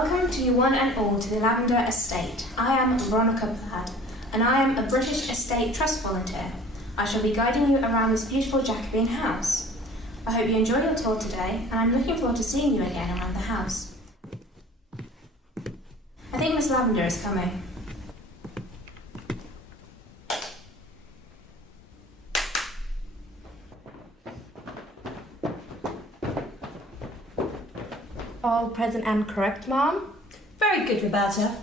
Welcome to you one and all to the Lavender estate. I am Veronica Plaid, and I am a British Estate Trust volunteer. I shall be guiding you around this beautiful Jacobean house. I hope you enjoy your tour today, and I'm looking forward to seeing you again around the house. I think Miss Lavender is coming. All present and correct, Mom. Very good, Roberta.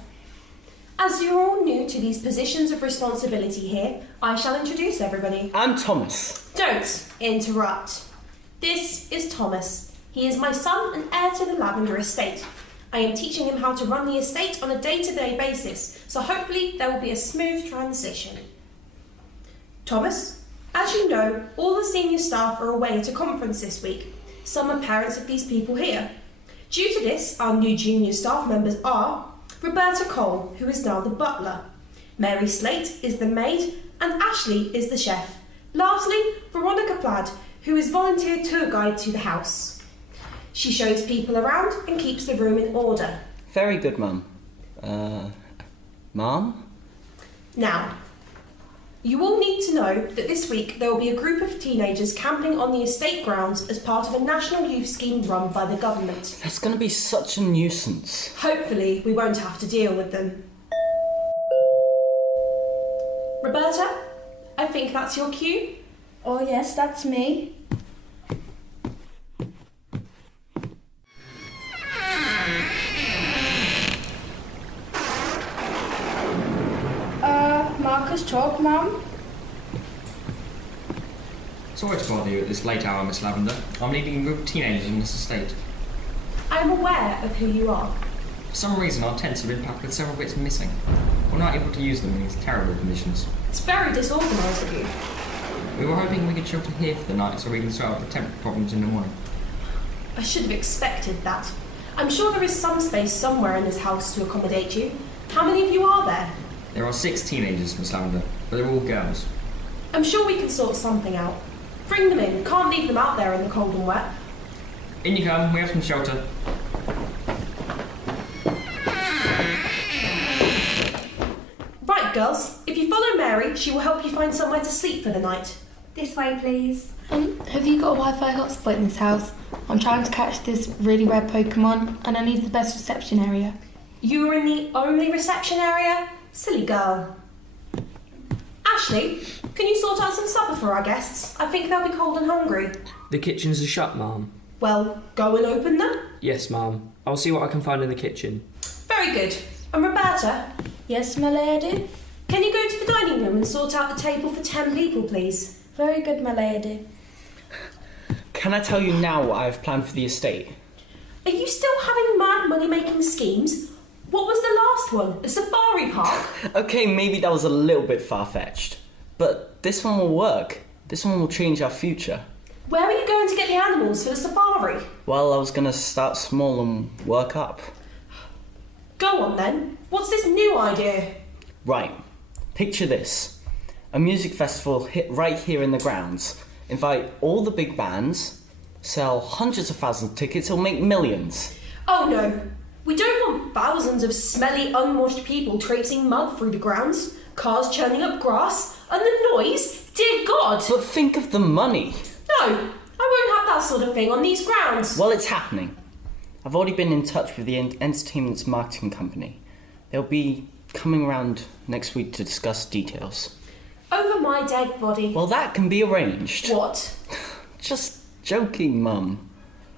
As you're all new to these positions of responsibility here, I shall introduce everybody. I'm Thomas. Don't interrupt. This is Thomas. He is my son and heir to the Lavender estate. I am teaching him how to run the estate on a day-to-day basis, so hopefully there will be a smooth transition. Thomas, as you know, all the senior staff are away at a conference this week. Some are parents of these people here. Due to this, our new junior staff members are Roberta Cole, who is now the butler, Mary Slate is the maid, and Ashley is the chef. Lastly, Veronica Plaid, who is volunteer tour guide to the house. She shows people around and keeps the room in order. Very good, Mum. Mum? Now, you all need to know that this week there will be a group of teenagers camping on the estate grounds as part of a national youth scheme run by the government. That's going to be such a nuisance. Hopefully, we won't have to deal with them. Roberta, I think that's your cue. Oh yes, that's me. Marcus chalk, Mum. Sorry to bother you at this late hour, Miss Lavender. I'm leading a group of teenagers on this estate. I am aware of who you are. For some reason, our tents have been packed with several bits missing. We're not able to use them in these terrible conditions. It's very disorganised of you. We were hoping we could shelter here for the night so we can sort out the temp problems in the morning. I should have expected that. I'm sure there is some space somewhere in this house to accommodate you. How many of you are there? There are 6 teenagers, Miss Lavender, but they're all girls. I'm sure we can sort something out. Bring them in. Can't leave them out there in the cold and wet. In you come, we have some shelter. Right, girls. If you follow Mary, she will help you find somewhere to sleep for the night. This way, please. Have you got a Wi-Fi hotspot in this house? I'm trying to catch this really rare Pokemon and I need the best reception area. You are in the only reception area? Silly girl. Ashley, can you sort out some supper for our guests? I think they'll be cold and hungry. The kitchens are shut, Ma'am. Well, go and open them. Yes, Ma'am. I'll see what I can find in the kitchen. Very good. And Roberta, Yes, my lady. can you go to the dining room and sort out the table for 10 people, please? Very good, my lady. Can I tell you now what I've planned for the estate? Are you still having mad money-making schemes? What was the last one? A safari park? Okay, maybe that was a little bit far-fetched, but this one will work. This one will change our future. Where are you going to get the animals for the safari? Well, I was going to start small and work up. Go on then. What's this new idea? Right, picture this. A music festival hit right here in the grounds. Invite all the big bands, sell hundreds of thousands of tickets, it'll make millions. Oh no. We don't want thousands of smelly, unwashed people traipsing mud through the grounds, cars churning up grass, and the noise. Dear God! But think of the money. No, I won't have that sort of thing on these grounds. Well, it's happening. I've already been in touch with the entertainment's marketing company. They'll be coming around next week to discuss details. Over my dead body. Well, that can be arranged. What? Just joking, Mum.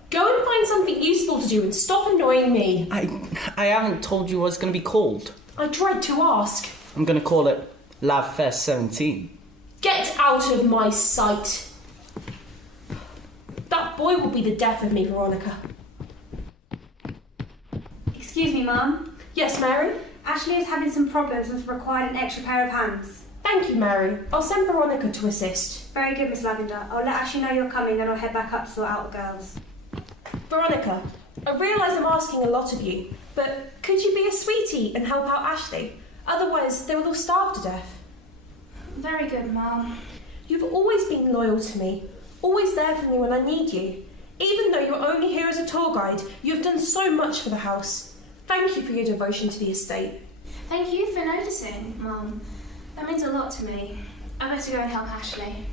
Go and find something useful to do and stop annoying me. I haven't told you what it's going to be called. I dread to ask. I'm going to call it Lavender 17. Get out of my sight. That boy will be the death of me, Veronica. Excuse me, Mum. Yes, Mary? Ashley is having some problems and required an extra pair of hands. Thank you, Mary. I'll send Veronica to assist. Very good, Miss Lavender. I'll let Ashley know you're coming and I'll head back up to sort out the girls. Veronica, I realise I'm asking a lot of you, but could you be a sweetie and help out Ashley? Otherwise, they will all starve to death. Very good, Mum. You've always been loyal to me, always there for me when I need you. Even though you're only here as a tour guide, you have done so much for the house. Thank you for your devotion to the estate. Thank you for noticing, Mum. That means a lot to me. I better go and help Ashley.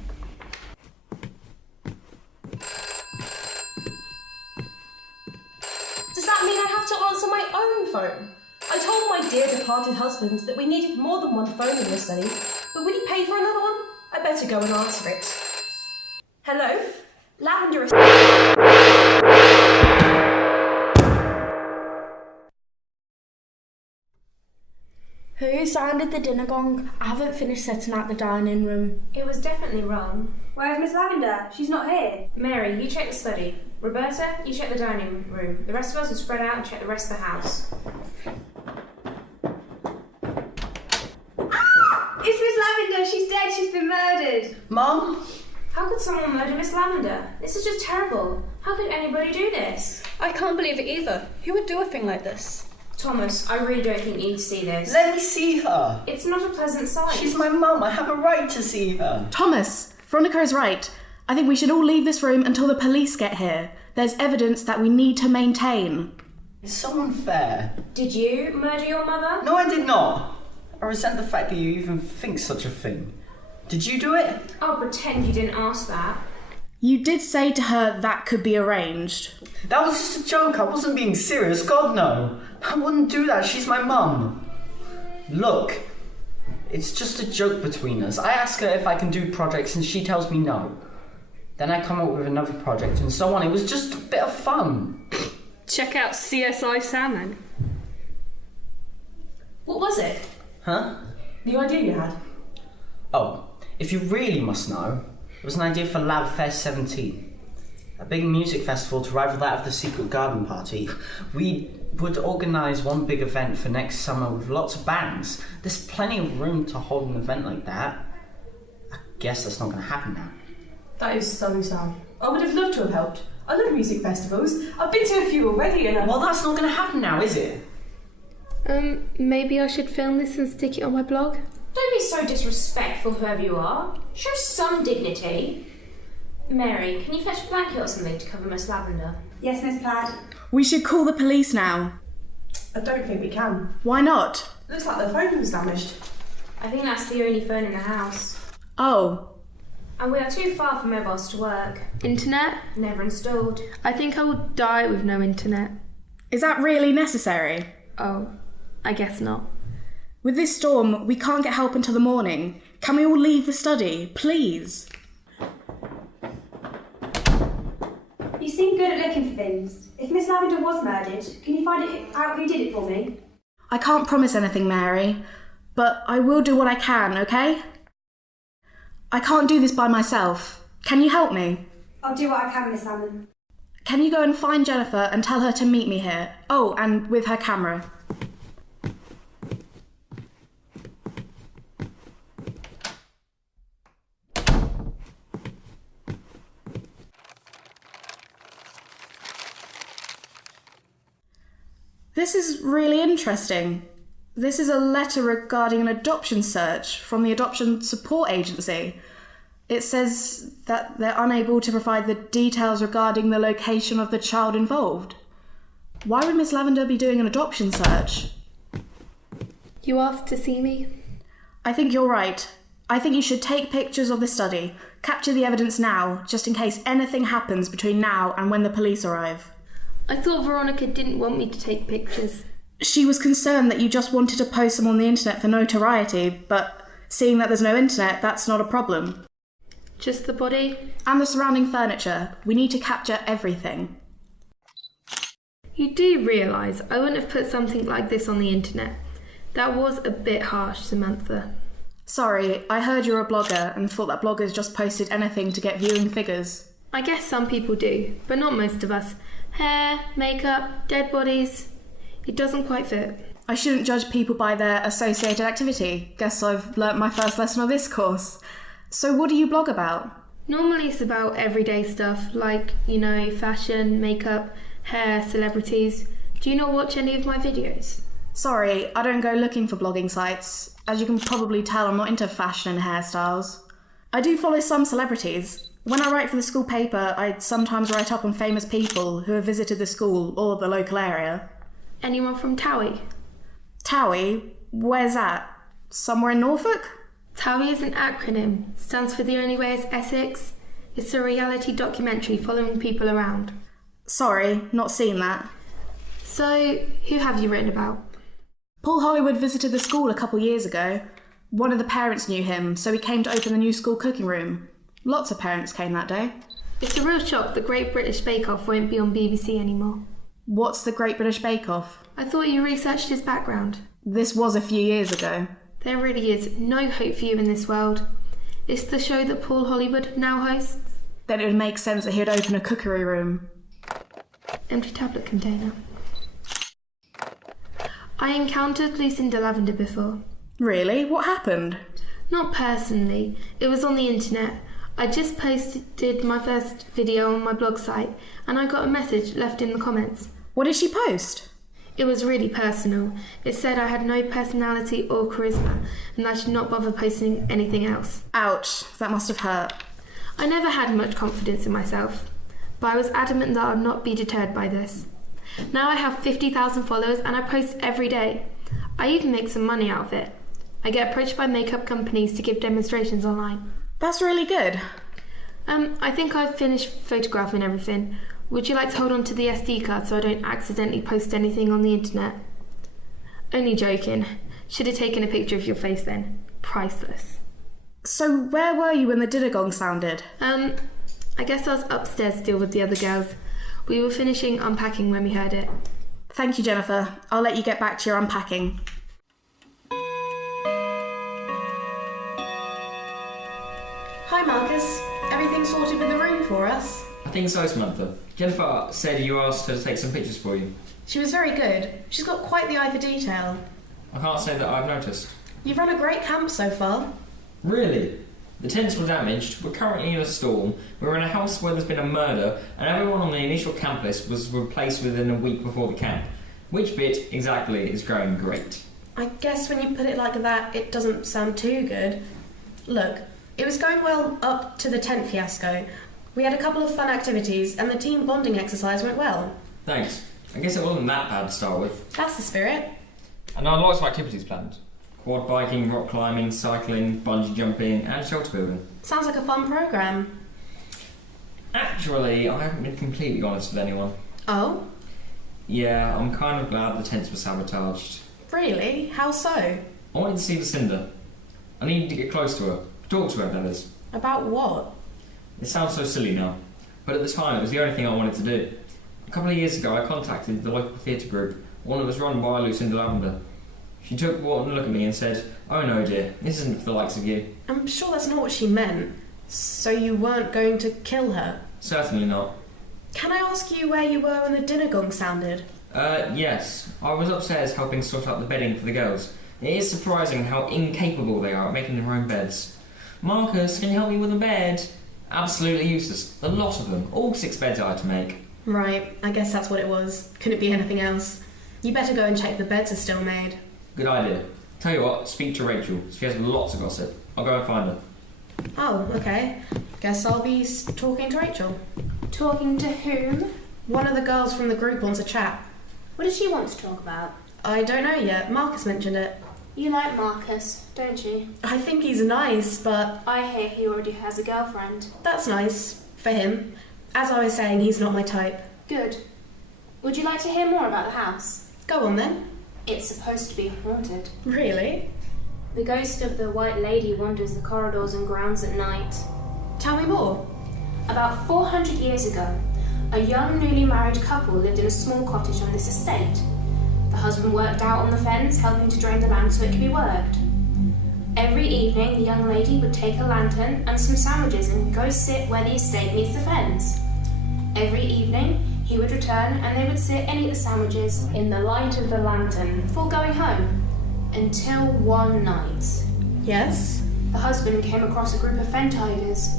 Does that mean I have to answer my own phone? I told my dear departed husband that we needed more than one phone in the study, but would he pay for another one? I better go and answer it. Hello? Lavender. Who sounded the dinner gong? I haven't finished setting out the dining room. It was definitely wrong. Where's Miss Lavender? She's not here. Mary, you check the study. Roberta, you check the dining room. The rest of us will spread out and check the rest of the house. It's Miss Lavender. She's dead. She's been murdered. Mum? How could someone murder Miss Lavender? This is just terrible. How could anybody do this? I can't believe it either. Who would do a thing like this? Thomas, I really don't think you need to see this. Let me see her. It's not a pleasant sight. She's my mum. I have a right to see her. Thomas, Veronica is right. I think we should all leave this room until the police get here. There's evidence that we need to maintain. It's so unfair. Did you murder your mother? No, I did not. I resent the fact that you even think such a thing. Did you do it? I'll pretend you didn't ask that. You did say to her that could be arranged. That was just a joke. I wasn't being serious. God, no. I wouldn't do that. She's my mum. Look, it's just a joke between us. I ask her if I can do projects and she tells me no. Then I come up with another project and so on. It was just a bit of fun. Check out CSI Salmon. What was it? Huh? The idea you had? Oh, if you really must know, it was an idea for Lavender 17. A big music festival to rival that of the Secret Garden Party. We would organise one big event for next summer with lots of bands. There's plenty of room to hold an event like that. I guess that's not going to happen now. That is so sad. I would have loved to have helped. I love music festivals. I've been to a few already and Well, that's not going to happen now, is it? Maybe I should film this and stick it on my blog? Don't be so disrespectful, whoever you are. Show some dignity. Mary, can you fetch a blanket or something to cover Miss Lavender? Yes, Miss Plaid. We should call the police now. I don't think we can. Why not? Looks like the phone was damaged. I think that's the only phone in the house. Oh, And we are too far for mobiles to work. Internet? Never installed. I think I would die with no internet. is that really necessary? Oh, I guess not. With this storm, we can't get help until the morning. Can we all leave the study, please? You seem good at looking for things. If Miss Lavender was murdered, can you find out who did it for me? I can't promise anything, Mary, but I will do what I can, okay? I can't do this by myself. Can you help me? I'll do what I can, Miss Salmon. Can you go and find Jennifer and tell her to meet me here? Oh, and with her camera. This is really interesting. This is a letter regarding an adoption search from the Adoption Support Agency. It says that they're unable to provide the details regarding the location of the child involved. Why would Miss Lavender be doing an adoption search? You asked to see me? I think you're right. I think you should take pictures of the study, capture the evidence now, just in case anything happens between now and when the police arrive. I thought Veronica didn't want me to take pictures. She was concerned that you just wanted to post them on the internet for notoriety, but seeing that there's no internet, that's not a problem. Just the body? And the surrounding furniture. We need to capture everything. You do realise I wouldn't have put something like this on the internet. That was a bit harsh, Samantha. Sorry, I heard you're a blogger and thought that bloggers just posted anything to get viewing figures. I guess some people do, but not most of us. Hair, makeup, dead bodies. It doesn't quite fit. I shouldn't judge people by their associated activity. Guess I've learnt my first lesson of this course. So what do you blog about? Normally it's about everyday stuff, like, fashion, makeup, hair, celebrities. Do you not watch any of my videos? Sorry, I don't go looking for blogging sites. As you can probably tell, I'm not into fashion and hairstyles. I do follow some celebrities. When I write for the school paper, I sometimes write up on famous people who have visited the school or the local area. Anyone from Towie? Towie? Where's that? Somewhere in Norfolk? Towie is an acronym, stands for The Only Way is Essex. It's a reality documentary following people around. Sorry, not seen that. So, who have you written about? Paul Hollywood visited the school a couple years ago. One of the parents knew him, so he came to open the new school cooking room. Lots of parents came that day. It's a real shock the Great British Bake Off won't be on BBC anymore. What's the Great British Bake Off? I thought you researched his background. This was a few years ago. There really is no hope for you in this world. It's the show that Paul Hollywood now hosts. Then it would make sense that he'd open a cookery room. Empty tablet container. I encountered Lucinda Lavender before. Really? What happened? Not personally. It was on the internet. I just posted my first video on my blog site and I got a message left in the comments. What did she post? It was really personal. It said I had no personality or charisma and I should not bother posting anything else. Ouch, that must have hurt. I never had much confidence in myself, but I was adamant that I would not be deterred by this. Now I have 50,000 followers and I post every day. I even make some money out of it. I get approached by makeup companies to give demonstrations online. That's really good. I think I've finished photographing everything. Would you like to hold on to the SD card so I don't accidentally post anything on the internet? Only joking. Should have taken a picture of your face then. Priceless. So where were you when the dinner gong sounded? I guess I was upstairs still with the other girls. We were finishing unpacking when we heard it. Thank you, Jennifer. I'll let you get back to your unpacking. Hi, Marcus. Everything sorted with the room for us? I think so, Samantha. Jennifer said you asked her to take some pictures for you. She was very good. She's got quite the eye for detail. I can't say that I've noticed. You've run a great camp so far. Really? The tents were damaged, we're currently in a storm, we're in a house where there's been a murder, and everyone on the initial camp list was replaced within a week before the camp. Which bit, exactly, is going great? I guess when you put it like that, it doesn't sound too good. Look, it was going well up to the tent fiasco. We had a couple of fun activities, and the team bonding exercise went well. Thanks. I guess it wasn't that bad to start with. That's the spirit. And I had lots of activities planned. Quad biking, rock climbing, cycling, bungee jumping, and shelter building. Sounds like a fun programme. Actually, I haven't been completely honest with anyone. Oh? Yeah, I'm kind of glad the tents were sabotaged. Really? How so? I wanted to see Lucinda. I needed to get close to her. Talk to her, that is. About what? It sounds so silly now, but at the time it was the only thing I wanted to do. A couple of years ago I contacted the local theatre group, one that was run by Lucinda Lavender. She took one look at me and said, "Oh no dear, this isn't for the likes of you." I'm sure that's not what she meant. So you weren't going to kill her? Certainly not. Can I ask you where you were when the dinner gong sounded? Yes. I was upstairs helping sort out the bedding for the girls. It is surprising how incapable they are at making their own beds. "Marcus, can you help me with a bed?" Absolutely useless. The lot of them. All 6 beds I had to make. Right, I guess that's what it was. Couldn't be anything else. You better go and check the beds are still made. Good idea. Tell you what, speak to Rachel. She has lots of gossip. I'll go and find her. Oh, okay. Guess I'll be talking to Rachel. Talking to whom? One of the girls from the group wants a chat. What does she want to talk about? I don't know yet. Marcus mentioned it. You like Marcus, don't you? I think he's nice, but... I hear he already has a girlfriend. That's nice. For him. As I was saying, he's not my type. Good. Would you like to hear more about the house? Go on then. It's supposed to be haunted. Really? The ghost of the White Lady wanders the corridors and grounds at night. Tell me more. About 400 years ago, a young newly married couple lived in a small cottage on this estate. The husband worked out on the fens, helping to drain the land so it could be worked. Every evening, the young lady would take a lantern and some sandwiches and go sit where the estate meets the fens. Every evening, he would return and they would sit and eat the sandwiches in the light of the lantern before going home. Until one night. Yes? The husband came across a group of fen tigers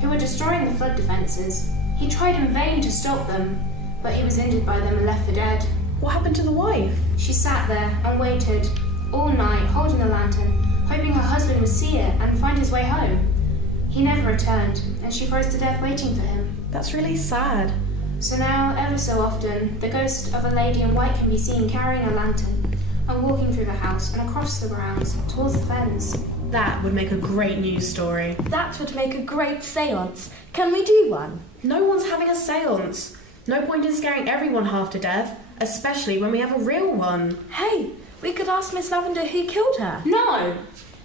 who were destroying the flood defences. He tried in vain to stop them, but he was injured by them and left for dead. What happened to the wife? She sat there and waited all night, holding the lantern, hoping her husband would see it and find his way home. He never returned, and she froze to death waiting for him. That's really sad. So now, ever so often, the ghost of a lady in white can be seen carrying a lantern and walking through the house and across the grounds towards the fens. That would make a great news story. That would make a great séance. Can we do one? No one's having a séance. No point in scaring everyone half to death, especially when we have a real one. Hey, we could ask Miss Lavender who killed her. No!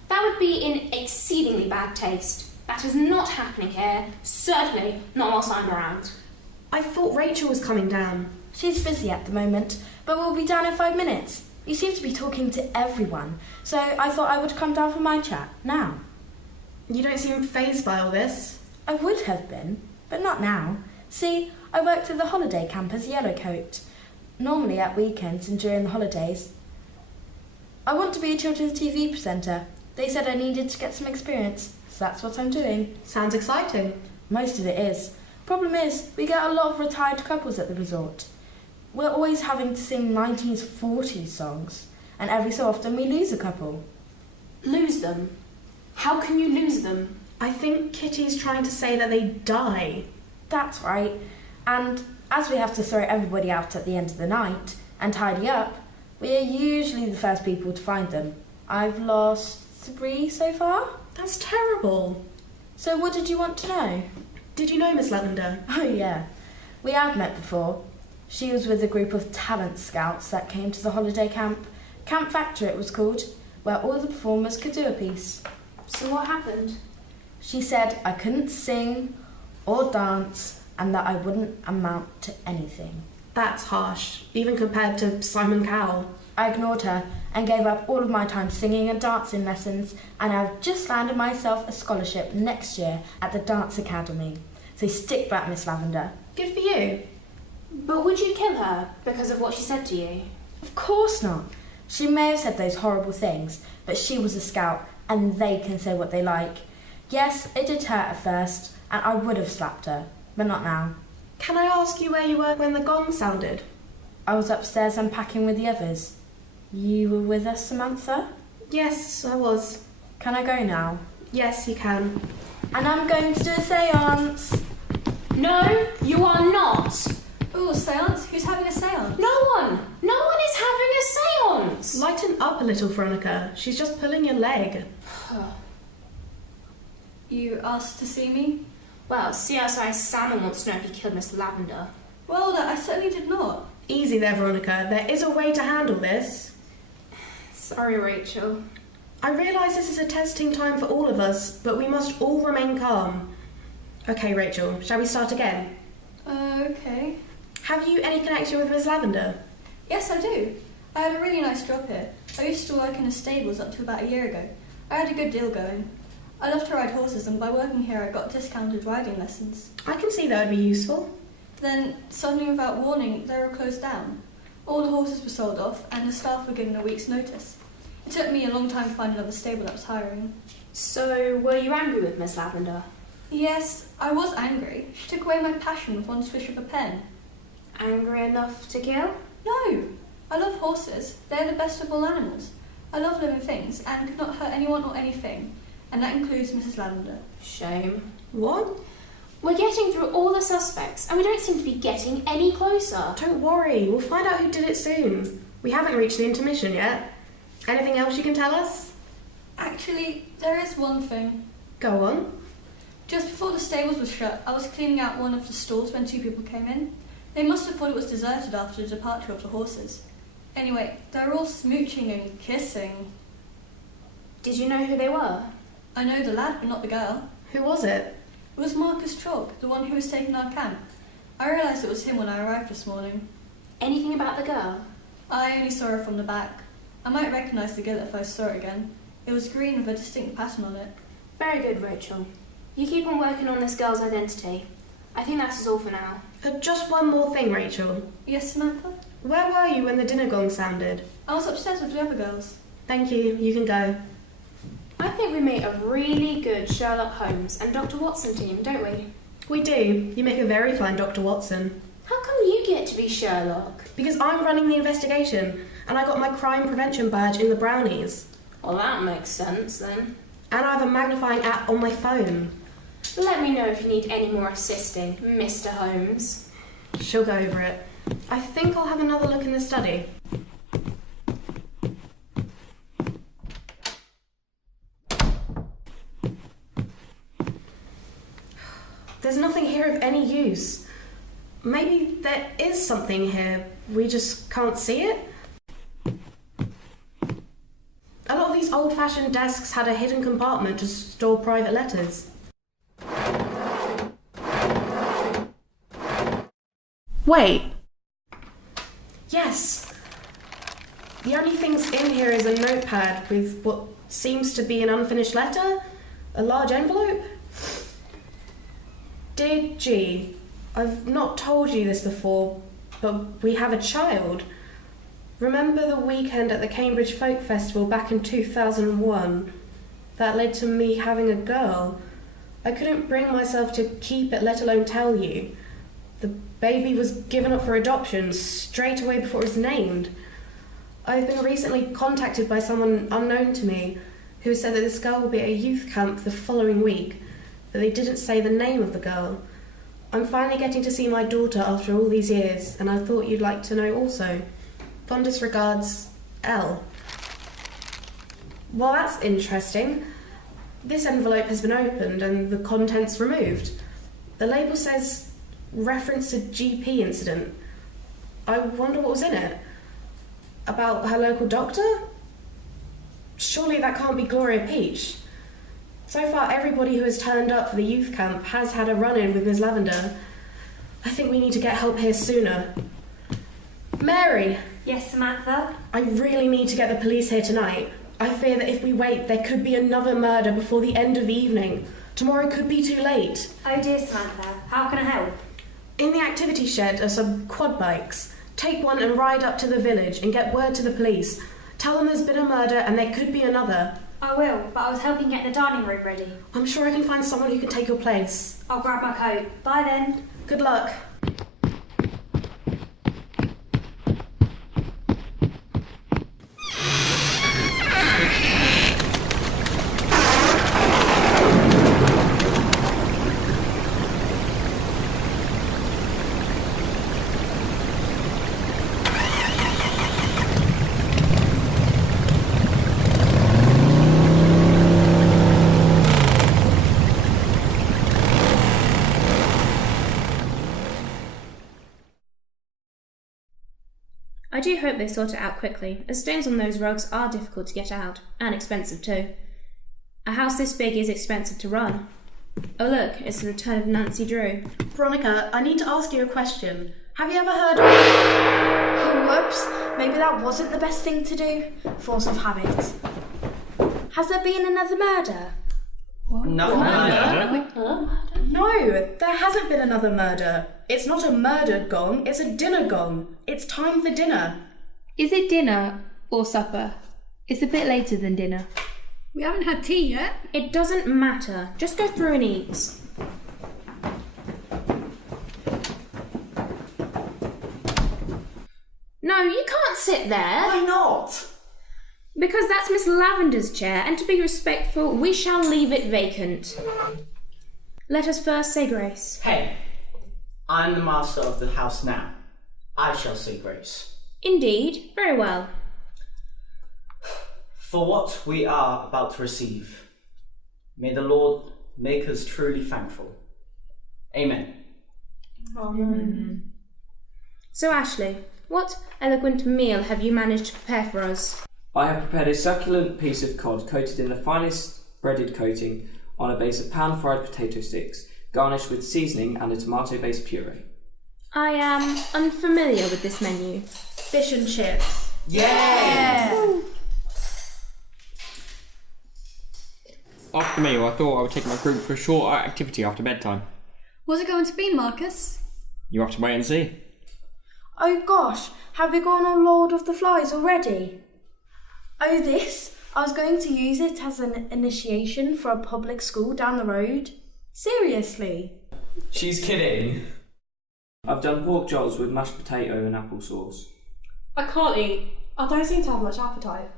That would be in exceedingly bad taste. That is not happening here. Certainly not whilst I'm around. I thought Rachel was coming down. She's busy at the moment, but we'll be down in 5 minutes. You seem to be talking to everyone, so I thought I would come down for my chat now. You don't seem fazed by all this. I would have been, but not now. See, I worked at the holiday camp as a yellowcoat, normally at weekends and during the holidays. I want to be a children's TV presenter. They said I needed to get some experience, so that's what I'm doing. Sounds exciting. Most of it is. Problem is, we get a lot of retired couples at the resort. We're always having to sing 1940s songs, and every so often we lose a couple. Lose them? How can you lose them? I think Kitty's trying to say that they die. That's right. And as we have to throw everybody out at the end of the night and tidy up, we are usually the first people to find them. I've lost 3 so far. That's terrible. So what did you want to know? Did you know Miss Lavender? Oh yeah, we have met before. She was with a group of talent scouts that came to the holiday camp. Camp Factor it was called, where all the performers could do a piece. So what happened? She said I couldn't sing or dance and that I wouldn't amount to anything. That's harsh, even compared to Simon Cowell. I ignored her and gave up all of my time singing and dancing lessons, and I've just landed myself a scholarship next year at the Dance Academy. So stick back, Miss Lavender. Good for you. But would you kill her because of what she said to you? Of course not. She may have said those horrible things, but she was a scout and they can say what they like. Yes, it did hurt at first, and I would have slapped her, but not now. Can I ask you where you were when the gong sounded? I was upstairs unpacking with the others. You were with us, Samantha? Yes, I was. Can I go now? Yes, you can. And I'm going to do a séance. No, you are not. Oh, séance? Who's having a séance? No one. No one is having a séance. Lighten up a little, Veronica. She's just pulling your leg. You asked to see me? Well, CSI Salmon wants to know if you killed Miss Lavender. Well, I certainly did not. Easy there, Veronica. There is a way to handle this. Sorry, Rachel. I realise this is a testing time for all of us, but we must all remain calm. Okay, Rachel, shall we start again? Okay. Have you any connection with Miss Lavender? Yes, I do. I had a really nice job here. I used to work in the stables up to about a year ago. I had a good deal going. I love to ride horses, and by working here I got discounted riding lessons. I can see that would be useful. Then, suddenly without warning, they were closed down. All the horses were sold off, and the staff were given a week's notice. It took me a long time to find another stable that was hiring. So, were you angry with Miss Lavender? Yes, I was angry. She took away my passion with one swish of a pen. Angry enough to kill? No! I love horses. They're the best of all animals. I love living things, and could not hurt anyone or anything. And that includes Mrs. Lavender. Shame. What? We're getting through all the suspects, and we don't seem to be getting any closer. Don't worry, we'll find out who did it soon. We haven't reached the intermission yet. Anything else you can tell us? Actually, there is one thing. Go on. Just before the stables were shut, I was cleaning out one of the stalls when 2 people came in. They must have thought it was deserted after the departure of the horses. Anyway, they were all smooching and kissing. Did you know who they were? I know the lad, but not the girl. Who was it? It was Marcus Trog, the one who was taking our camp. I realised it was him when I arrived this morning. Anything about the girl? I only saw her from the back. I might recognise the girl if I saw it again. It was green with a distinct pattern on it. Very good, Rachel. You keep on working on this girl's identity. I think that is all for now. Just one more thing, Rachel. Yes, Samantha? Where were you when the dinner gong sounded? I was upstairs with the other girls. Thank you, you can go. I think we make a really good Sherlock Holmes and Dr. Watson team, don't we? We do. You make a very fine Dr. Watson. How come you get to be Sherlock? Because I'm running the investigation, and I got my crime prevention badge in the brownies. Well, that makes sense then. And I have a magnifying app on my phone. Let me know if you need any more assisting, Mr. Holmes. She'll go over it. I think I'll have another look in the study. There's nothing here of any use. Maybe there is something here, we just can't see it? A lot of these old-fashioned desks had a hidden compartment to store private letters. Wait. Yes. The only things in here is a notepad with what seems to be an unfinished letter, a large envelope. Dear G, I've not told you this before, but we have a child. Remember the weekend at the Cambridge Folk Festival back in 2001? That led to me having a girl. I couldn't bring myself to keep it, let alone tell you. The baby was given up for adoption straight away before it was named. I've been recently contacted by someone unknown to me who said that this girl will be at a youth camp the following week, but they didn't say the name of the girl. I'm finally getting to see my daughter after all these years, and I thought you'd like to know also. Fondest regards, L. Well, that's interesting. This envelope has been opened and the contents removed. The label says reference to GP incident. I wonder what was in it. About her local doctor? Surely that can't be Gloria Peach. So far, everybody who has turned up for the youth camp has had a run-in with Miss Lavender. I think we need to get help here sooner. Mary! Yes, Samantha? I really need to get the police here tonight. I fear that if we wait, there could be another murder before the end of the evening. Tomorrow could be too late. Oh dear, Samantha. How can I help? In the activity shed are some quad bikes. Take one and ride up to the village and get word to the police. Tell them there's been a murder and there could be another. I will, but I was helping get the dining room ready. I'm sure I can find someone who can take your place. I'll grab my coat. Bye then. Good luck. I do hope they sort it out quickly, as stones on those rugs are difficult to get out, and expensive too. A house this big is expensive to run. Oh look, it's the return of Nancy Drew. Veronica, I need to ask you a question. Have you ever heard of... Oh, whoops. Maybe that wasn't the best thing to do. Force of habit. Has there been another murder? No. No, there hasn't been another murder. It's not a murder gong, it's a dinner gong. It's time for dinner. Is it dinner or supper? It's a bit later than dinner. We haven't had tea yet. It doesn't matter. Just go through and eat. No, you can't sit there. Why not? Because that's Miss Lavender's chair, and to be respectful, we shall leave it vacant. Let us first say grace. Hey, I'm the master of the house now. I shall say grace. Indeed, very well. For what we are about to receive, may the Lord make us truly thankful. Amen. Amen. So, Ashley, what eloquent meal have you managed to prepare for us? I have prepared a succulent piece of cod coated in the finest breaded coating on a base of pan-fried potato sticks, garnished with seasoning and a tomato-based puree. I am unfamiliar with this menu. Fish and chips. Yeah! After the meal, I thought I would take my group for a short activity after bedtime. What's it going to be, Marcus? You have to wait and see. Oh gosh, have we gone on Lord of the Flies already? Oh, this? I was going to use it as an initiation for a public school down the road. Seriously? She's kidding. I've done pork jolls with mashed potato and applesauce. I can't eat. I don't seem to have much appetite.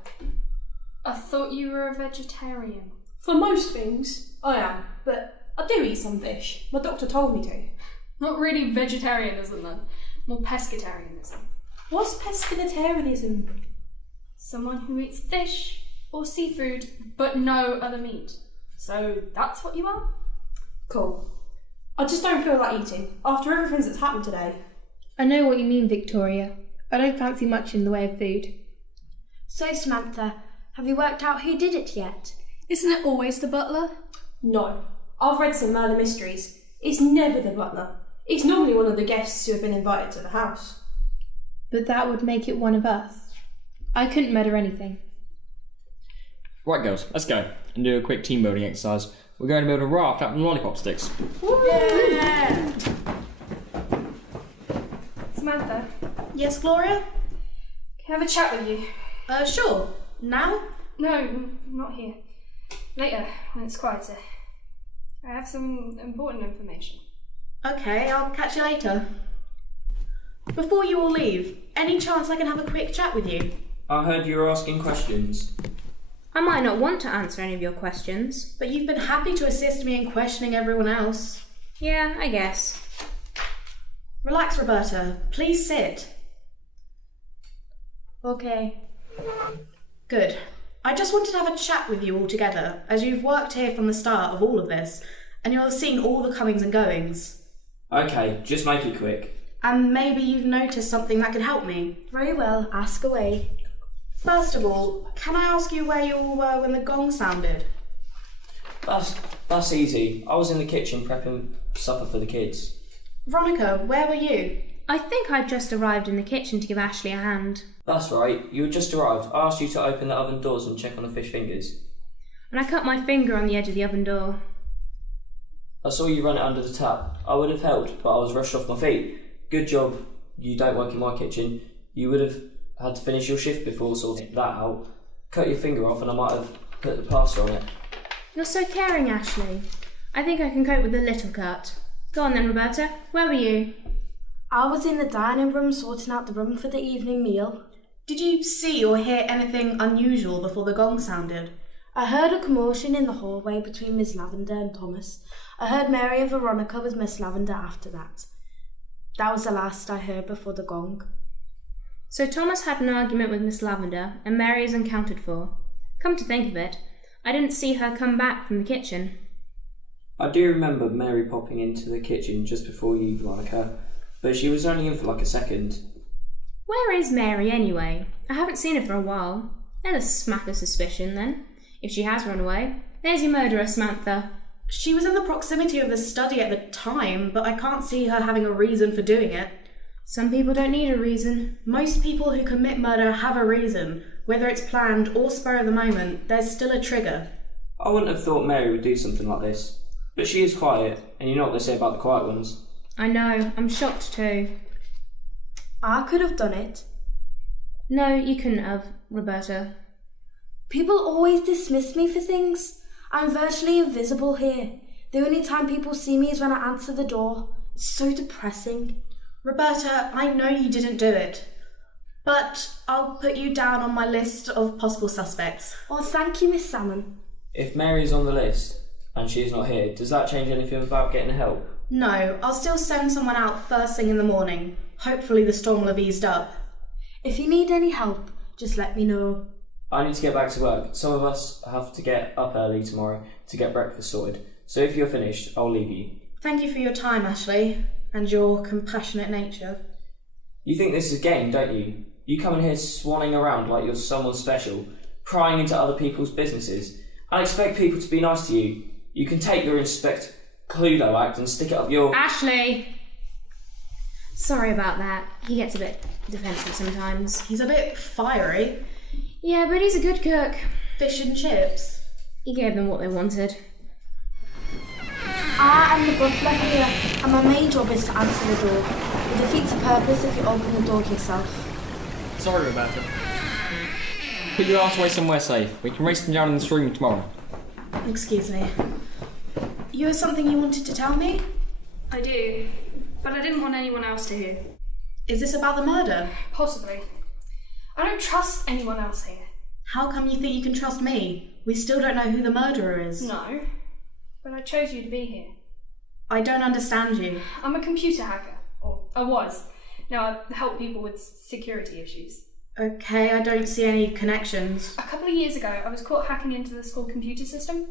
I thought you were a vegetarian. For most things, I am, but I do eat some fish. My doctor told me to. Not really vegetarianism then, more pescatarianism. What's pescatarianism? Someone who eats fish or seafood, but no other meat. So that's what you are? Cool. I just don't feel like eating, after everything that's happened today. I know what you mean, Victoria. I don't fancy much in the way of food. So, Samantha, have you worked out who did it yet? Isn't it always the butler? No. I've read some murder mysteries. It's never the butler. It's normally one of the guests who have been invited to the house. But that would make it one of us. I couldn't murder anything. Right, girls, let's go and do a quick team building exercise. We're going to build a raft out of lollipop sticks. Yeah! Samantha, Yes, Gloria? can I have a chat with you? Sure. Now? No, not here. Later, when it's quieter. I have some important information. Okay, I'll catch you later. Before you all leave, any chance I can have a quick chat with you? I heard you were asking questions. I might not want to answer any of your questions. But you've been happy to assist me in questioning everyone else. Yeah, I guess. Relax, Roberta. Please sit. Okay. Good. I just wanted to have a chat with you all together, as you've worked here from the start of all of this, and you'll have seen all the comings and goings. Okay, just make it quick. And maybe you've noticed something that could help me. Very well, ask away. First of all, can I ask you where you all were when the gong sounded? That's easy. I was in the kitchen prepping supper for the kids. Veronica, where were you? I think I'd just arrived in the kitchen to give Ashley a hand. That's right, you had just arrived. I asked you to open the oven doors and check on the fish fingers. And I cut my finger on the edge of the oven door. I saw you run it under the tap. I would have helped, but I was rushed off my feet. Good job you don't work in my kitchen. You would have had to finish your shift before sorting that out. Cut your finger off and I might have put the plaster on it. You're so caring, Ashley. I think I can cope with a little cut. Go on then, Roberta. Where were you? I was in the dining room sorting out the room for the evening meal. Did you see or hear anything unusual before the gong sounded? I heard a commotion in the hallway between Miss Lavender and Thomas. I heard Mary and Veronica with Miss Lavender after that. That was the last I heard before the gong. So Thomas had an argument with Miss Lavender, and Mary is unaccounted for. Come to think of it, I didn't see her come back from the kitchen. I do remember Mary popping into the kitchen just before you, Veronica, but she was only in for like a second. Where is Mary anyway? I haven't seen her for a while. There's a smack of suspicion then. If she has run away, there's your murderer, Samantha. She was in the proximity of the study at the time, but I can't see her having a reason for doing it. Some people don't need a reason. Most people who commit murder have a reason. Whether it's planned or spur of the moment, there's still a trigger. I wouldn't have thought Mary would do something like this. But she is quiet, and you know what they say about the quiet ones. I know, I'm shocked too. I could have done it. No, you couldn't have, Roberta. People always dismiss me for things. I'm virtually invisible here. The only time people see me is when I answer the door. It's so depressing. Roberta, I know you didn't do it, but I'll put you down on my list of possible suspects. Oh, thank you, Miss Salmon. If Mary's on the list, and she's not here, does that change anything about getting help? No, I'll still send someone out first thing in the morning. Hopefully the storm will have eased up. If you need any help, just let me know. I need to get back to work. Some of us have to get up early tomorrow to get breakfast sorted. So if you're finished, I'll leave you. Thank you for your time, Ashley, and your compassionate nature. You think this is a game, don't you? You come in here swanning around like you're someone special, prying into other people's businesses, and expect people to be nice to you. You can take your Inspect Cluedo act and stick it up your... Ashley! Sorry about that. He gets a bit defensive sometimes. He's a bit fiery. Yeah, but he's a good cook. Fish and chips. He gave them what they wanted. I am the butler here, and my main job is to answer the door. It defeats the purpose if you open the door yourself. Sorry, Roberta. Put your ass away somewhere safe. We can race them down in this room tomorrow. Excuse me. You have something you wanted to tell me? I do, but I didn't want anyone else to hear. Is this about the murder? Possibly. I don't trust anyone else here. How come you think you can trust me? We still don't know who the murderer is. No, but I chose you to be here. I don't understand you. I'm a computer hacker. Or I was. Now I help people with security issues. Okay, I don't see any connections. A couple of years ago, I was caught hacking into the school computer system.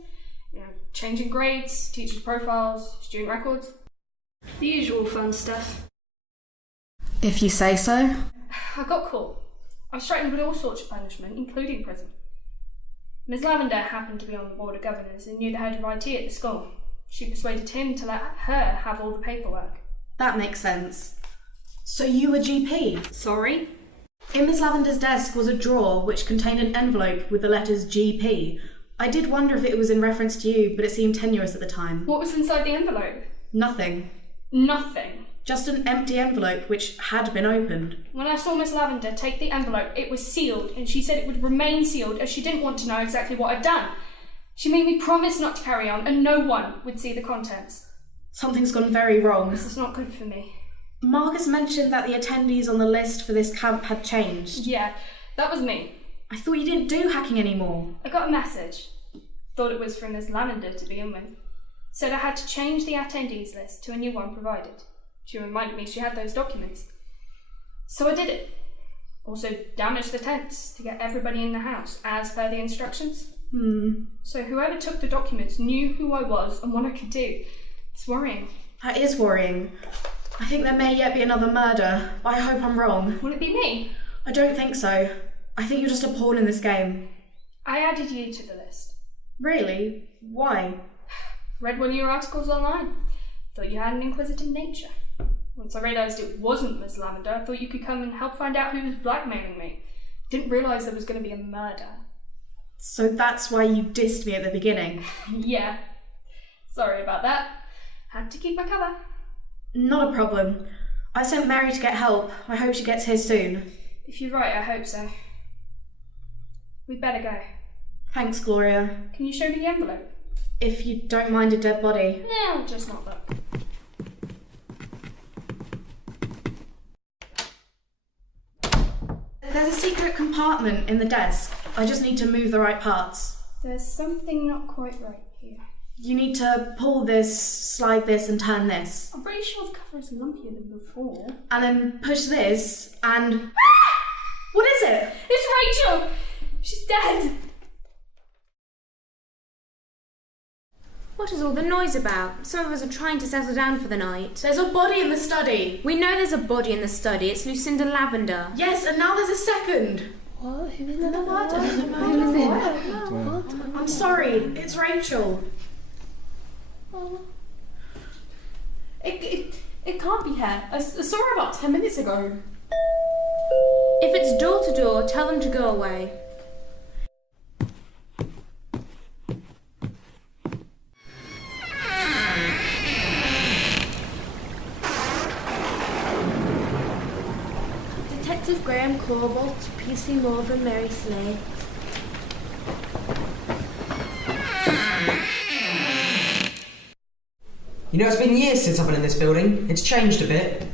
Changing grades, teachers' profiles, student records. The usual fun stuff. If you say so. I got caught. I was threatened with all sorts of punishment, including prison. Ms. Lavender happened to be on the board of governors and knew the head of IT at the school. She persuaded him to let her have all the paperwork. That makes sense. So you were GP? Sorry? In Miss Lavender's desk was a drawer which contained an envelope with the letters GP. I did wonder if it was in reference to you, but it seemed tenuous at the time. What was inside the envelope? Nothing. Nothing? Just an empty envelope which had been opened. When I saw Miss Lavender take the envelope, it was sealed, and she said it would remain sealed as she didn't want to know exactly what I'd done. She made me promise not to carry on, and no one would see the contents. Something's gone very wrong. This is not good for me. Marcus mentioned that the attendees on the list for this camp had changed. Yeah, that was me. I thought you didn't do hacking anymore. I got a message. Thought it was from Miss Lavender to begin with. Said I had to change the attendees list to a new one provided. She reminded me she had those documents. So I did it. Also damaged the tents to get everybody in the house, as per the instructions. So whoever took the documents knew who I was and what I could do. It's worrying. That is worrying. I think there may yet be another murder, but I hope I'm wrong. Will it be me? I don't think so. I think you're just a pawn in this game. I added you to the list. Really? Why? Read one of your articles online. Thought you had an inquisitive nature. Once I realised it wasn't Miss Lavender, I thought you could come and help find out who was blackmailing me. Didn't realise there was going to be a murder. So that's why you dissed me at the beginning? Yeah. Sorry about that. Had to keep my cover. Not a problem. I sent Mary to get help. I hope she gets here soon. If you're right, I hope so. We'd better go. Thanks, Gloria. Can you show me the envelope? If you don't mind a dead body. No, just not that. There's a secret compartment in the desk. I just need to move the right parts. There's something not quite right here. You need to pull this, slide this, and turn this. I'm pretty sure the cover is lumpier than before. And then push this, and... What is it? It's Rachel! She's dead! What is all the noise about? Some of us are trying to settle down for the night. There's a body in the study. We know there's a body in the study. It's Lucinda Lavender. Yes, and now there's a second. What? Who is What? I'm sorry, it's Rachel. It can't be her. I saw her about 10 minutes ago. If it's door to door, tell them to go away. Detective Graham Corbett, PC Morgan, Mary Slade. You know, it's been years since I've been in this building. It's changed a bit.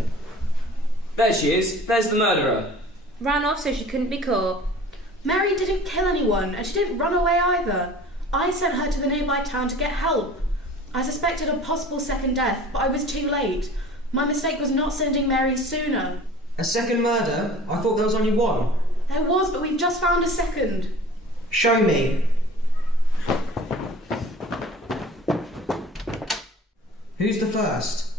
There she is. There's the murderer. Ran off so she couldn't be caught. Mary didn't kill anyone, and she didn't run away either. I sent her to the nearby town to get help. I suspected a possible second death, but I was too late. My mistake was not sending Mary sooner. A second murder? I thought there was only one. There was, but we've just found a second. Show me. Who's the first?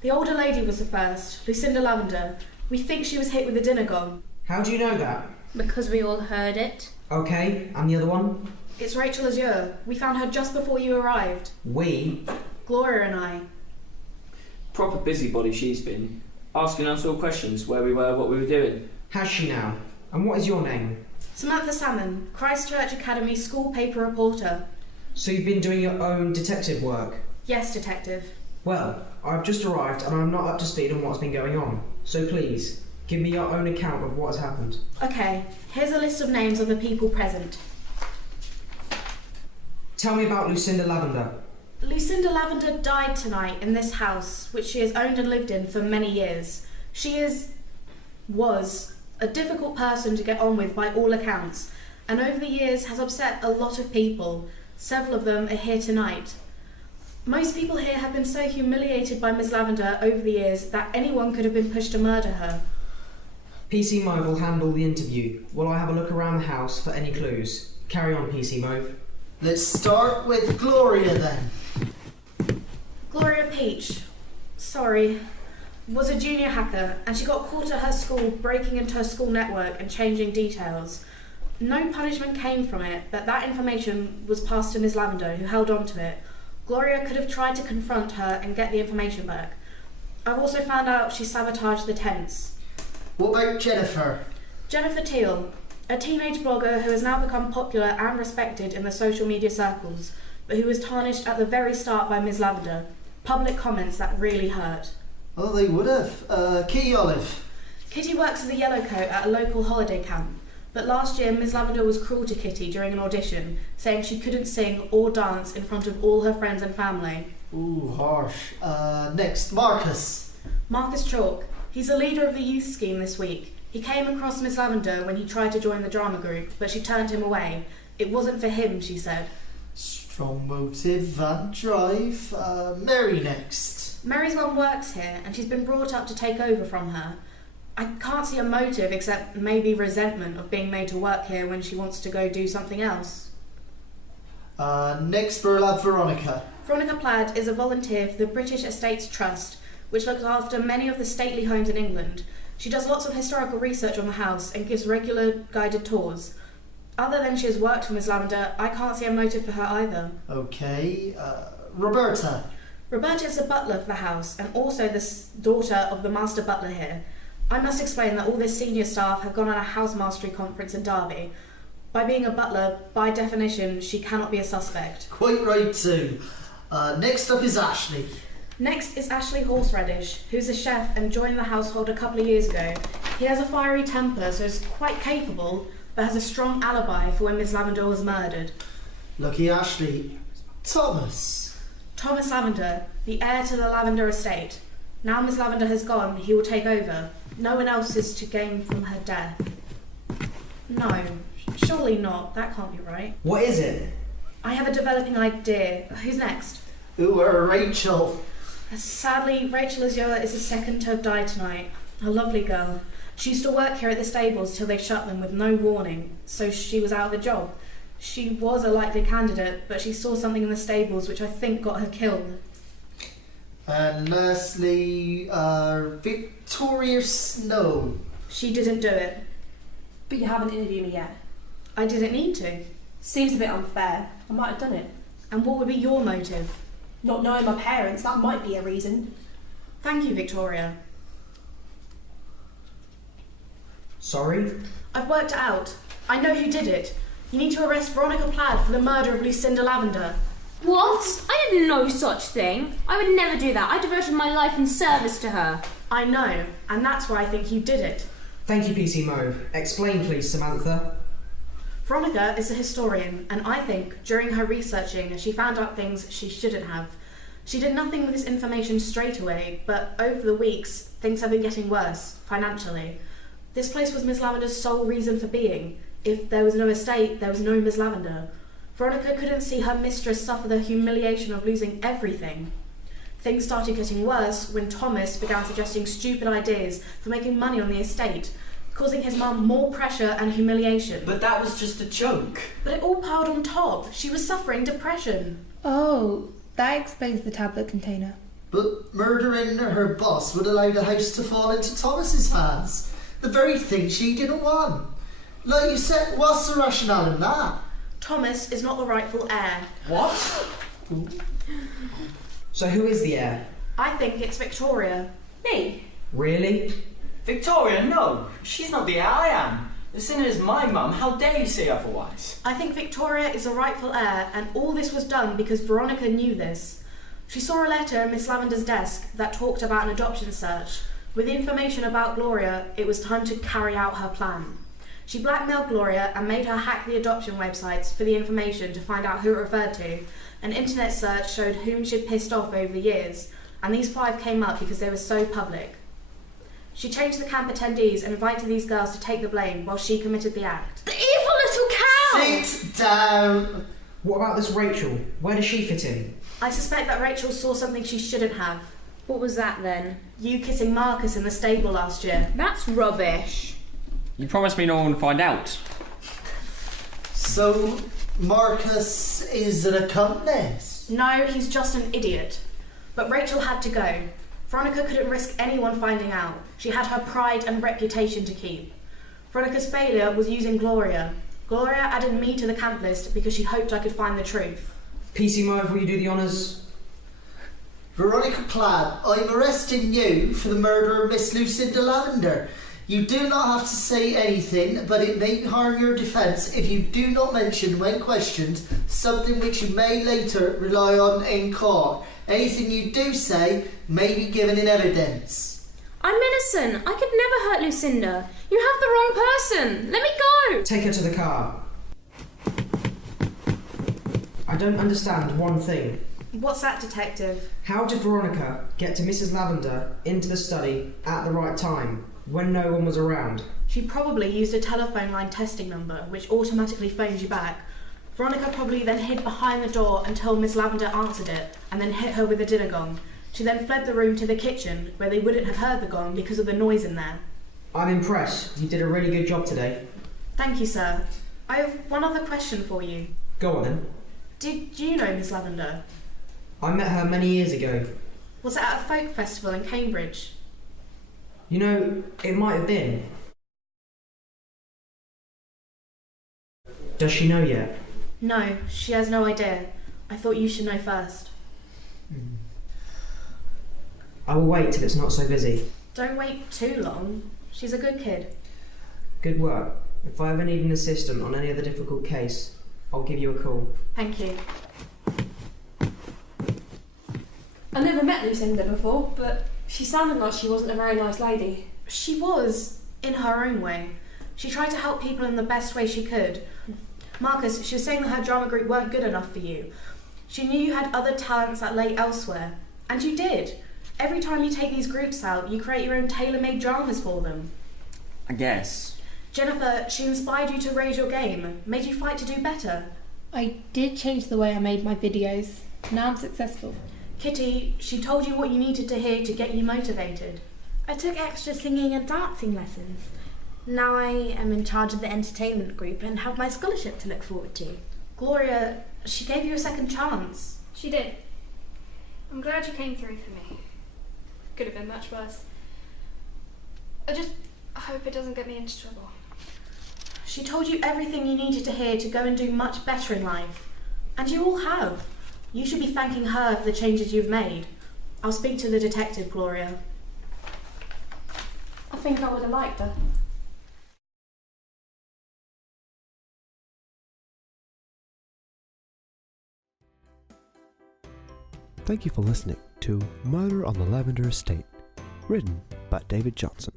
The older lady was the first, Lucinda Lavender. We think she was hit with a dinner gong. How do you know that? Because we all heard it. Okay, and the other one? It's Rachel Azure. We found her just before you arrived. We? Gloria and I. Proper busybody she's been. Asking us all questions, where we were, what we were doing. Has she now? And what is your name? Samantha Salmon, Christchurch Academy school paper reporter. So you've been doing your own detective work? Yes, detective. Well, I've just arrived and I'm not up to speed on what's been going on. So please, give me your own account of what has happened. Okay, here's a list of names of the people present. Tell me about Lucinda Lavender. Lucinda Lavender died tonight in this house, which she has owned and lived in for many years. She was a difficult person to get on with by all accounts, and over the years has upset a lot of people. Several of them are here tonight. Most people here have been so humiliated by Miss Lavender over the years that anyone could have been pushed to murder her. PC Mauve will handle the interview while I have a look around the house for any clues. Carry on, PC Mauve. Let's start with Gloria then. Gloria Peach, was a junior hacker, and she got caught at her school breaking into her school network and changing details. No punishment came from it, but that information was passed to Miss Lavender, who held on to it. Gloria could have tried to confront her and get the information back. I've also found out she sabotaged the tents. What about Jennifer? Jennifer Teal, a teenage blogger who has now become popular and respected in the social media circles, but who was tarnished at the very start by Miss Lavender. Public comments that really hurt. Oh, they would have. Kitty Olive. Kitty works as a yellowcoat at a local holiday camp, but last year Miss Lavender was cruel to Kitty during an audition, saying she couldn't sing or dance in front of all her friends and family. Ooh, harsh. Next, Marcus. Marcus Chalk. He's the leader of the youth scheme this week. He came across Miss Lavender when he tried to join the drama group, but she turned him away. It wasn't for him, she said. Strong motive and drive. Mary next. Mary's mum works here, and she's been brought up to take over from her. I can't see a motive except maybe resentment of being made to work here when she wants to go do something else. Next, Burlap Veronica. Veronica Plaid is a volunteer for the British Estates Trust, which looks after many of the stately homes in England. She does lots of historical research on the house and gives regular guided tours. Other than she has worked for Miss Lavender, I can't see a motive for her either. Okay, Roberta. Roberta is the butler for the house and also the daughter of the master butler here. I must explain that all the senior staff have gone on a house mastery conference in Derby. By being a butler, by definition, she cannot be a suspect. Quite right too. Next up is Ashley. Next is Ashley Horseradish, who's a chef and joined the household a couple of years ago. He has a fiery temper, so is quite capable, but has a strong alibi for when Miss Lavender was murdered. Lucky Ashley. Thomas. Thomas Lavender, the heir to the Lavender estate. Now Miss Lavender has gone, he will take over. No one else is to gain from her death. No, surely not. That can't be right. What is it? I have a developing idea. Who's next? Rachel. Sadly, Rachel Azure is the second to have died tonight. A lovely girl. She used to work here at the stables till they shut them with no warning, so she was out of a job. She was a likely candidate, but she saw something in the stables which I think got her killed. And lastly, Victoria Snow. She didn't do it. But you haven't interviewed me yet. I didn't need to. Seems a bit unfair. I might have done it. And what would be your motive? Not knowing my parents, that might be a reason. Thank you, Victoria. Sorry? I've worked it out. I know who did it. You need to arrest Veronica Plaid for the murder of Lucinda Lavender. What? I did no such thing. I would never do that. I devoted my life in service to her. I know, and that's why I think you did it. Thank you, PC Mauve. Explain, please, Samantha. Veronica is a historian, and I think during her researching she found out things she shouldn't have. She did nothing with this information straight away, but over the weeks things have been getting worse, financially. This place was Miss Lavender's sole reason for being. If there was no estate, there was no Miss Lavender. Veronica couldn't see her mistress suffer the humiliation of losing everything. Things started getting worse when Thomas began suggesting stupid ideas for making money on the estate, causing his mum more pressure and humiliation. But that was just a joke. But it all piled on top. She was suffering depression. Oh, that explains the tablet container. But murdering her boss would allow the house to fall into Thomas's hands. The very thing she didn't want. Like you said, what's the rationale in that? Thomas is not the rightful heir. What? So who is the heir? I think it's Victoria. Me? Really? Victoria, no. She's not the heir, I am. Lucinda is my mum. How dare you say otherwise? I think Victoria is the rightful heir, and all this was done because Veronica knew this. She saw a letter in Miss Lavender's desk that talked about an adoption search. With the information about Gloria, it was time to carry out her plan. She blackmailed Gloria and made her hack the adoption websites for the information to find out who it referred to. An internet search showed whom she'd pissed off over the years, and these 5 came up because they were so public. She changed the camp attendees and invited these girls to take the blame while she committed the act. The evil little cow! Sit down! What about this Rachel? Where does she fit in? I suspect that Rachel saw something she shouldn't have. What was that then? You kissing Marcus in the stable last year. That's rubbish. You promised me no one would find out. So, Marcus is an accomplice? No, he's just an idiot. But Rachel had to go. Veronica couldn't risk anyone finding out. She had her pride and reputation to keep. Veronica's failure was using Gloria. Gloria added me to the camp list because she hoped I could find the truth. PC Mauve, will you do the honours? Veronica Platt, I'm arresting you for the murder of Miss Lucinda Lavender. You do not have to say anything, but it may harm your defence if you do not mention, when questioned, something which you may later rely on in court. Anything you do say may be given in evidence. I'm innocent. I could never hurt Lucinda. You have the wrong person. Let me go. Take her to the car. I don't understand one thing. What's that, Detective? How did Veronica get to Mrs. Lavender into the study at the right time, when no one was around? She probably used a telephone line testing number, which automatically phones you back. Veronica probably then hid behind the door until Miss Lavender answered it, and then hit her with a dinner gong. She then fled the room to the kitchen, where they wouldn't have heard the gong because of the noise in there. I'm impressed. You did a really good job today. Thank you, sir. I have one other question for you. Go on then. Did you know Miss Lavender? I met her many years ago. Was it at a folk festival in Cambridge? You know, it might have been. Does she know yet? No, she has no idea. I thought you should know first. I will wait till it's not so busy. Don't wait too long. She's a good kid. Good work. If I ever need an assistant on any other difficult case, I'll give you a call. Thank you. I never met Lucinda before, but she sounded like she wasn't a very nice lady. She was, in her own way. She tried to help people in the best way she could. Marcus, she was saying that her drama group weren't good enough for you. She knew you had other talents that lay elsewhere. And you did. Every time you take these groups out, you create your own tailor-made dramas for them. I guess. Jennifer, she inspired you to raise your game, made you fight to do better. I did change the way I made my videos. Now I'm successful. Kitty, she told you what you needed to hear to get you motivated. I took extra singing and dancing lessons. Now I am in charge of the entertainment group and have my scholarship to look forward to. Gloria, she gave you a second chance. She did. I'm glad you came through for me. Could have been much worse. I just hope it doesn't get me into trouble. She told you everything you needed to hear to go and do much better in life. And you all have. You should be thanking her for the changes you've made. I'll speak to the detective, Gloria. I think I would have liked her. Thank you for listening to Murder on the Lavender Estate, written by David Johnson.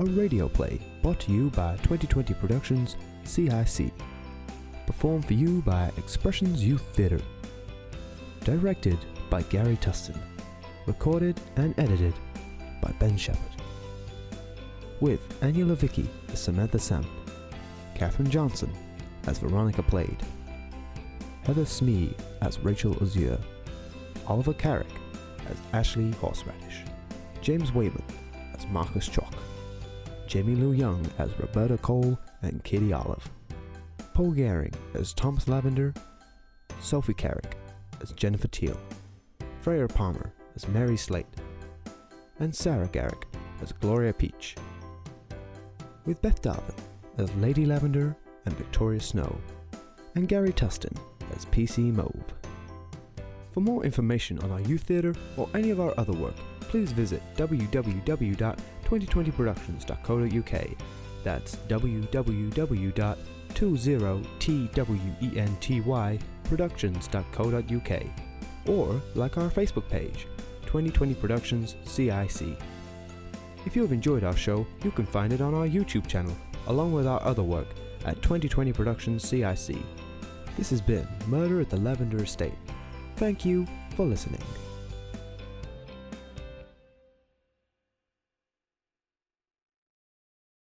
A radio play brought to you by 2020 Productions CIC. Performed for you by Xpressions Youth Theatre. Directed by Gary Tustin. Recorded and edited by Ben Shepherd. With Anya Levicki as Samantha Salmon, Katherine Johnson as Veronica Plaid, Heather Smee as Rachel Azure, Oliver Carrick as Ashley Horseradish, James Wayman as Marcus Chalk, Jamie Lou Young as Roberta Cole and Katie Olive, Paul Gehring as Thomas Lavender, Sophie Carrick as Jennifer Teal, Freya Palmer as Mary Slate, and Sarah Garrick as Gloria Peach, with Beth Darvin as Lady Lavender and Victoria Snow, and Gary Tustin as PC Mauve. For more information on our youth theatre or any of our other work, please visit www.2020productions.co.uk. That's www.20twentyproductions.co.uk, or like our Facebook page, 2020 Productions CIC. If you have enjoyed our show, you can find it on our YouTube channel, along with our other work at 2020 Productions CIC. This has been Murder at the Lavender Estate. Thank you for listening.